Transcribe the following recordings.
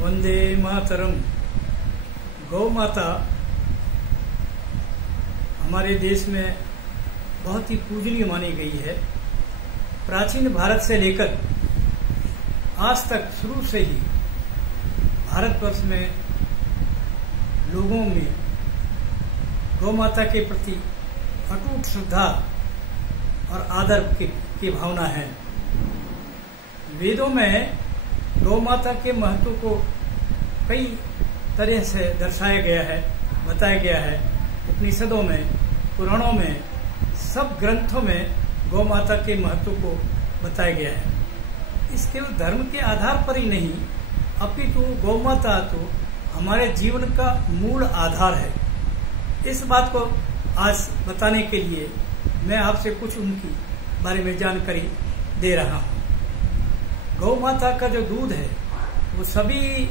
वंदे मातरम। गौ माता हमारे देश में बहुत ही पूजनीय मानी गई है। प्राचीन भारत से लेकर आज तक शुरू से ही भारतवर्ष में लोगों में गौ माता के प्रति अटूट श्रद्धा और आदर की भावना है। वेदों में गौ माता के महत्व को कई तरह से दर्शाया गया है, बताया गया है। उपनिषदों में, पुराणों में, सब ग्रंथों में गौ माता के महत्व को बताया गया है। इस केवल धर्म के आधार पर ही नहीं, अपितु गौ माता तो हमारे जीवन का मूल आधार है। इस बात को आज बताने के लिए मैं आपसे कुछ उनकी बारे में जानकारी दे रहा हूँ। गौ माता का जो दूध है वो सभी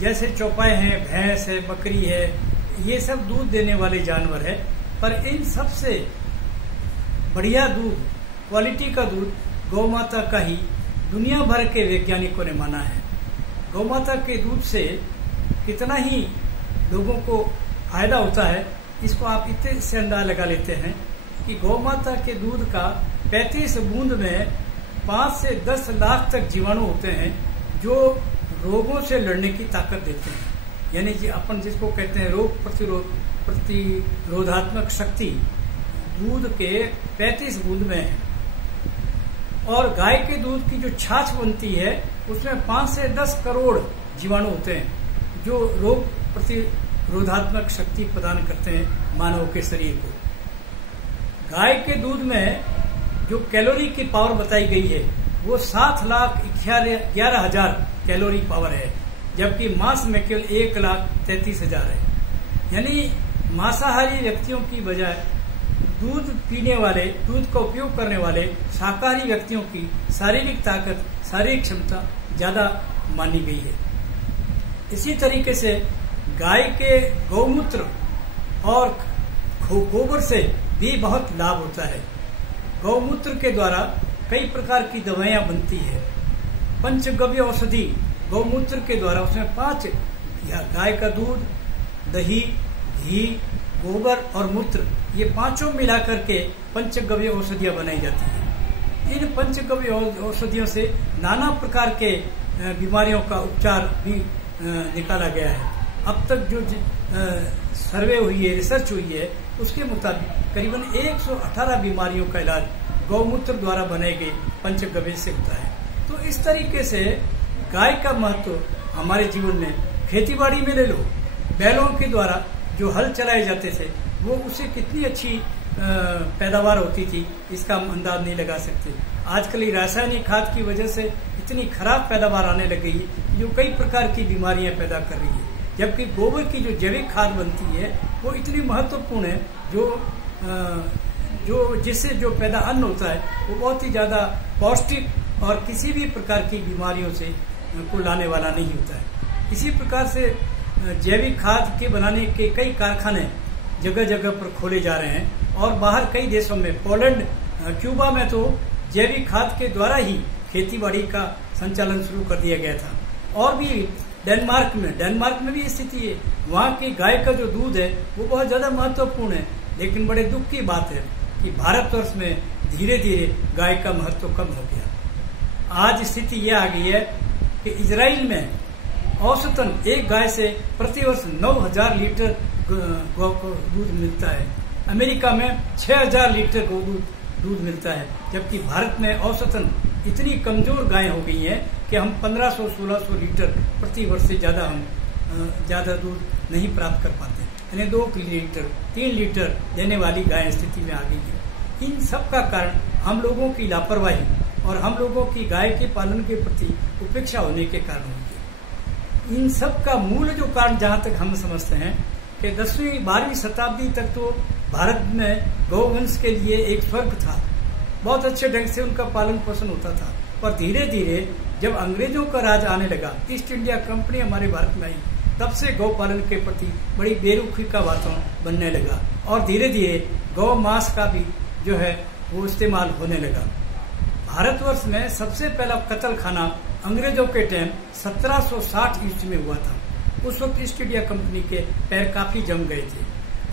जैसे चौपाई है, भैंस है, बकरी है, ये सब दूध देने वाले जानवर है, पर इन सबसे बढ़िया दूध, क्वालिटी का दूध गौ माता का ही दुनिया भर के वैज्ञानिकों ने माना है। गौ माता के दूध से कितना ही लोगों को फायदा होता है, इसको आप इतने से अंदाजा लगा लेते हैं कि गौ माता के दूध का 35 बूंद में 5 से 10 लाख तक जीवाणु होते हैं जो रोगों से लड़ने की ताकत देते हैं। यानी कि अपन जिसको कहते हैं रोग प्रतिरोधात्मक शक्ति दूध के 35 बूंद में है। और गाय के दूध की जो छाछ बनती है उसमें 5 से 10 करोड़ जीवाणु होते हैं जो रोग प्रतिरोधात्मक शक्ति प्रदान करते हैं मानव के शरीर को। गाय के दूध में जो कैलोरी की पावर बताई गई है वो 7,11,000 कैलोरी पावर है, जबकि मांस में केवल 1,33,000 है। यानी मांसाहारी व्यक्तियों की बजाय दूध पीने वाले, दूध का उपयोग करने वाले शाकाहारी व्यक्तियों की शारीरिक ताकत, शारीरिक क्षमता ज्यादा मानी गई है। इसी तरीके से गाय के गौमूत्र और गोबर से भी बहुत लाभ होता है। गौमूत्र के द्वारा कई प्रकार की दवाइयां बनती है। पंचगव्य औषधि गौमूत्र के द्वारा, उसमें 5 गाय का दूध, दही, घी, गोबर और मूत्र, ये पांचों मिलाकर के पंचगव्य औषधियां बनाई जाती है। इन पंचगव्य औषधियों से नाना प्रकार के बीमारियों का उपचार भी निकाला गया है। अब तक जो सर्वे हुई है, रिसर्च हुई है, उसके मुताबिक करीबन 118 बीमारियों का इलाज गौमूत्र द्वारा बनाए गए पंचगव्य से होता है। तो इस तरीके से गाय का महत्व हमारे जीवन में, खेतीबाड़ी में ले लो, बैलों के द्वारा जो हल चलाए जाते थे वो उससे कितनी अच्छी पैदावार होती थी, इसका हम अंदाज नहीं लगा सकते। आजकल रासायनिक खाद की वजह से इतनी खराब पैदावार आने लग गई है जो कई प्रकार की बीमारियां पैदा कर रही है। जबकि गोबर की जो जैविक खाद बनती है वो इतनी महत्वपूर्ण है जो जिससे जो पैदा अन्न होता है वो बहुत ही ज्यादा पौष्टिक और किसी भी प्रकार की बीमारियों से को लाने वाला नहीं होता है। इसी प्रकार से जैविक खाद के बनाने के कई कारखाने जगह जगह पर खोले जा रहे हैं और बाहर कई देशों में, पोलैंड, क्यूबा में तो जैविक खाद के द्वारा ही खेतीबाड़ी का संचालन शुरू कर दिया गया था। और भी डेनमार्क में भी स्थिति है। वहाँ की गाय का जो दूध है वो बहुत ज्यादा महत्वपूर्ण है। लेकिन बड़े दुख की बात है कि भारतवर्ष में धीरे धीरे गाय का महत्व कम हो गया। आज स्थिति यह आ गई है कि इजराइल में औसतन एक गाय से प्रतिवर्ष 9,000 लीटर गौ को दूध मिलता है। अमेरिका में 6,000 लीटर गौ दूध मिलता है, जबकि भारत में औसतन इतनी कमजोर गायें हो गई हैं कि हम 1500-1600 लीटर प्रति वर्ष से ज्यादा दूध नहीं प्राप्त कर पाते। यानी 2 लीटर 3 लीटर देने वाली गाय स्थिति में आ गई है। इन सब का कारण हम लोगों की लापरवाही और हम लोगों की गाय के पालन के प्रति उपेक्षा होने के कारण हुई है। इन सब का मूल जो कारण जहाँ तक हम समझते हैं कि 10वीं-12वीं शताब्दी तक तो भारत में गौवंश के लिए एक स्वर्ग था, बहुत अच्छे ढंग से उनका पालन पोषण होता था। पर धीरे धीरे जब अंग्रेजों का राज आने लगा, ईस्ट इंडिया कंपनी हमारे भारत में आई, तब से गौ पालन के प्रति बड़ी बेरुखी का वातावरण बनने लगा और धीरे धीरे गौ मांस का भी जो है वो इस्तेमाल होने लगा। भारतवर्ष में सबसे पहला कत्ल खाना अंग्रेजों के टाइम 1760 ईस्वी में हुआ था। उस वक्त ईस्ट इंडिया कंपनी के पैर काफी जम गए थे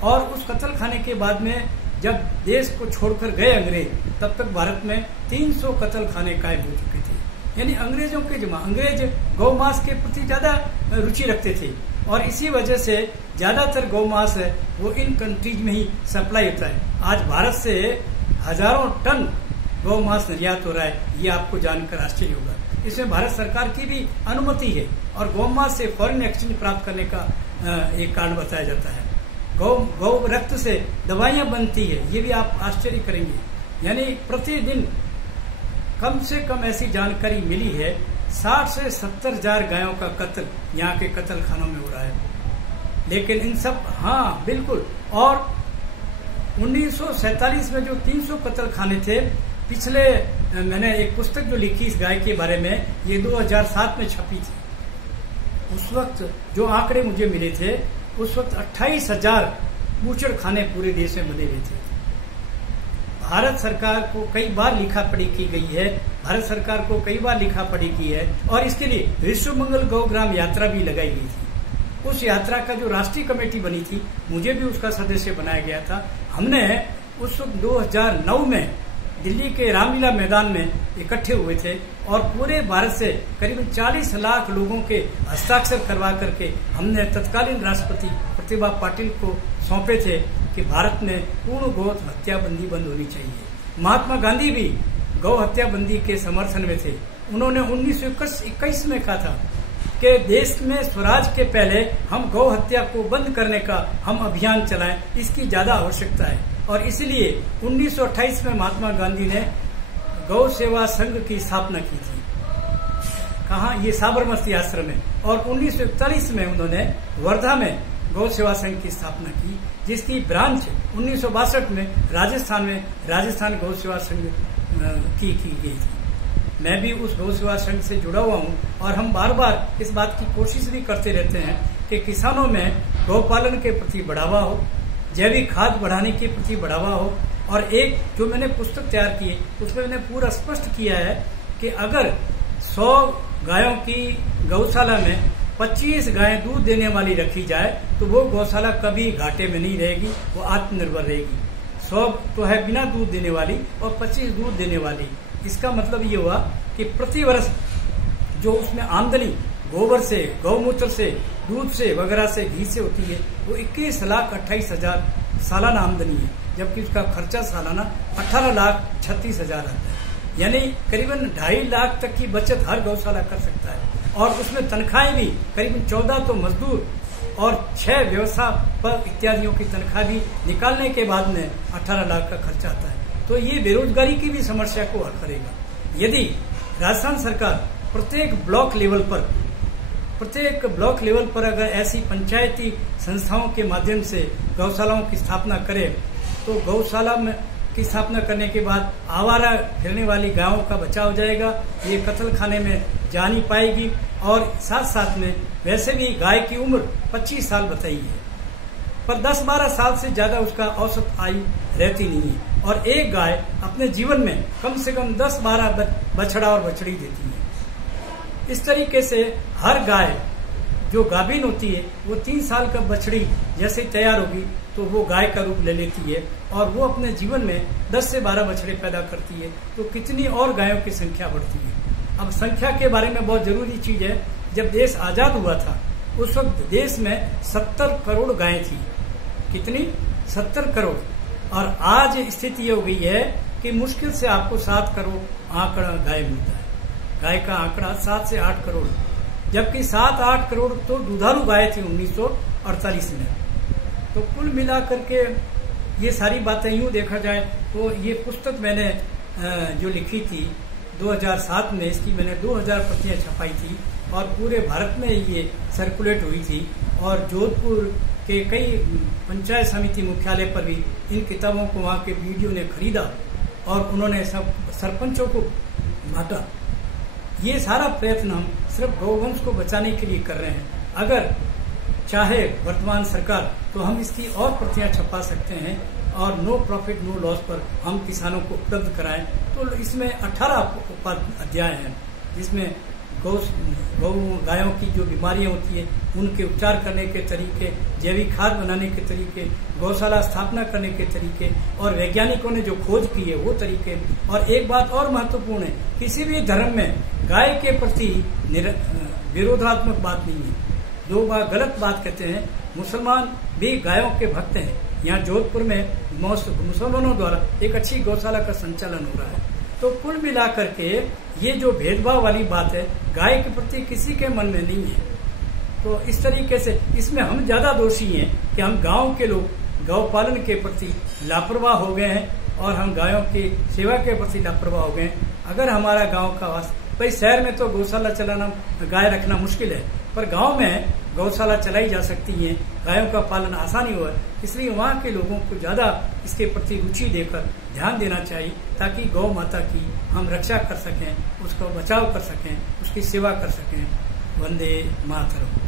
और उस कत्ल खाने के बाद में जब देश को छोड़कर गए अंग्रेज, तब तक भारत में 300 कत्ल खाने कायम हो चुके थे। यानी अंग्रेजों के अंग्रेज गौ मांस के प्रति ज्यादा रुचि रखते थे और इसी वजह से ज्यादातर गौ मांस है वो इन कंट्रीज में ही सप्लाई होता है। आज भारत से हजारों टन गौ मांस निर्यात हो रहा है, ये आपको जानकर आश्चर्य होगा। इसमें भारत सरकार की भी अनुमति है और गौ मांस से फॉरेन एक्सचेंज प्राप्त करने का एक कारण बताया जाता है। गौ रक्त से दवाइयां बनती है, ये भी आप आश्चर्य करेंगे। यानी प्रतिदिन कम से कम ऐसी जानकारी मिली है 60 से 70 हजार गायों का कत्ल यहाँ के कत्ल खानों में हो रहा है। लेकिन इन सब, हाँ बिल्कुल, और 1947 में जो 300 कत्ल खाने थे, पिछले मैंने एक पुस्तक जो लिखी इस गाय के बारे में, ये 2007 में छपी थी। उस वक्त जो आंकड़े मुझे मिले थे, उस वक्त 28,000 बूचड़ खाने पूरे देश में बने हुए थे। भारत सरकार को कई बार लिखा पढ़ी की गई है, भारत सरकार को कई बार लिखा पढ़ी की है और इसके लिए विश्व मंगल गौग्राम यात्रा भी लगाई गई थी। उस यात्रा का जो राष्ट्रीय कमेटी बनी थी, मुझे भी उसका सदस्य बनाया गया था। हमने उस वक्त 2009 में दिल्ली के रामलीला मैदान में इकट्ठे हुए थे और पूरे भारत से करीबन 40 लाख लोगों के हस्ताक्षर करवा करके हमने तत्कालीन राष्ट्रपति प्रतिभा पाटिल को सौंपे थे कि भारत में पूर्ण गौ हत्या बंदी बंद होनी चाहिए। महात्मा गांधी भी गौ हत्या बंदी के समर्थन में थे। उन्होंने 1921 में कहा था कि देश में स्वराज के पहले हम गौ हत्या को बंद करने का हम अभियान चलाएं, इसकी ज्यादा आवश्यकता है। और इसलिए 1928 में महात्मा गांधी ने गौ सेवा संघ की स्थापना की थी। कहाँ? ये साबरमती आश्रम में। और 1941 में उन्होंने वर्धा में गौ सेवा संघ की स्थापना की, जिसकी ब्रांच 1962 में राजस्थान गौ सेवा संघ की गई थी। मैं भी उस गौ सेवा संघ से जुड़ा हुआ हूँ और हम बार बार इस बात की कोशिश भी करते रहते हैं कि किसानों में गौपालन के प्रति बढ़ावा हो, जैविक खाद बढ़ाने के प्रति बढ़ावा हो। और एक जो मैंने पुस्तक तैयार की है, उसमें मैंने पूरा स्पष्ट किया है कि अगर 100 गायों की गौशाला में 25 गायें दूध देने वाली रखी जाए तो वो गौशाला कभी घाटे में नहीं रहेगी, वो आत्मनिर्भर रहेगी। 100 तो है बिना दूध देने वाली और 25 दूध देने वाली। इसका मतलब ये हुआ कि प्रति वर्ष जो उसमें आमदनी गोबर से, गौमूत्र से, दूध से वगैरह से, घी से होती है, वो 21,28,000 सालाना आमदनी है, जबकि उसका खर्चा सालाना 18,36,000 आता है। यानी करीबन 2.5 लाख तक की बचत हर गौशाला कर सकता है। और उसमें तनख्वाहें भी करीबन 14 तो मजदूर और 6 व्यवस्था इत्यादियों की तनख्वाह भी निकालने के बाद में 18 लाख का खर्चा आता है। तो ये बेरोजगारी की भी समस्या को हल करेगा। यदि राजस्थान सरकार प्रत्येक ब्लॉक लेवल पर अगर ऐसी पंचायती संस्थाओं के माध्यम से गौशालाओं की स्थापना करे, तो गौशाला में की स्थापना करने के बाद आवारा फिरने वाली गायों का बचाव हो जाएगा, ये कत्ल खाने में जा नहीं पाएगी। और साथ साथ में वैसे भी गाय की उम्र 25 साल बताई है, पर 10-12 साल से ज्यादा उसका औसत आयु रहती नहीं है। और एक गाय अपने जीवन में कम से कम 10-12 बछड़ा और बछड़ी देती है। इस तरीके से हर गाय जो गाभिन होती है, वो 3 साल का बछड़ी जैसे तैयार होगी तो वो गाय का रूप ले लेती है और वो अपने जीवन में 10 से 12 बछड़े पैदा करती है, तो कितनी और गायों की संख्या बढ़ती है। अब संख्या के बारे में बहुत जरूरी चीज है, जब देश आजाद हुआ था उस वक्त देश में 70 करोड़ गायें थी। कितनी? 70 करोड़। और आज स्थिति ये हो गई है कि मुश्किल से आपको 7 करोड़ आंकड़ा गाय मिलता है। गाय का आंकड़ा 7 से 8 करोड़, जबकि 7-8 करोड़ तो दुधारू गाय थी 1948 में। तो कुल मिलाकर के ये सारी बातें यूं देखा जाए तो ये पुस्तक मैंने जो लिखी थी 2007 में, इसकी मैंने 2000 प्रतियां छपाई थी और पूरे भारत में ये सर्कुलेट हुई थी। और जोधपुर के कई पंचायत समिति मुख्यालय पर भी इन किताबों को वहाँ के वीडियो ने खरीदा और उन्होंने सब सरपंचों को बांटा। ये सारा प्रयत्न हम सिर्फ गौवंश को बचाने के लिए कर रहे हैं। अगर चाहे वर्तमान सरकार तो हम इसकी और प्रतियां छपा सकते हैं और नो प्रॉफिट नो लॉस पर हम किसानों को उपलब्ध कराएं। तो इसमें 18 अध्याय हैं, जिसमें गायों की जो बीमारियां होती है उनके उपचार करने के तरीके, जैविक खाद बनाने के तरीके, गौशाला स्थापना करने के तरीके और वैज्ञानिकों ने जो खोज की है वो तरीके। और एक बात और महत्वपूर्ण है, किसी भी धर्म में गाय के प्रति विरोधात्मक बात नहीं है। लोग गलत बात कहते हैं। मुसलमान भी गायों के भक्त हैं। यहाँ जोधपुर में मुसलमानों द्वारा एक अच्छी गौशाला का संचालन हो रहा है। तो कुल मिलाकर के ये जो भेदभाव वाली बात है गाय के प्रति किसी के मन में नहीं है। तो इस तरीके से इसमें हम ज्यादा दोषी हैं कि हम गांव के लोग गौ पालन के प्रति लापरवाह हो गए हैं और हम गायों की सेवा के प्रति लापरवाह हो गए हैं। अगर हमारा गांव का वास, भाई शहर में तो गौशाला चलाना, गाय रखना मुश्किल है, पर गांव में गौशाला चलाई जा सकती है, गायों का पालन आसानी हो, इसलिए वहाँ के लोगों को ज्यादा इसके प्रति रुचि देकर ध्यान देना चाहिए ताकि गौ माता की हम रक्षा कर सकें, उसका बचाव कर सकें, उसकी सेवा कर सकें। वंदे मातरम।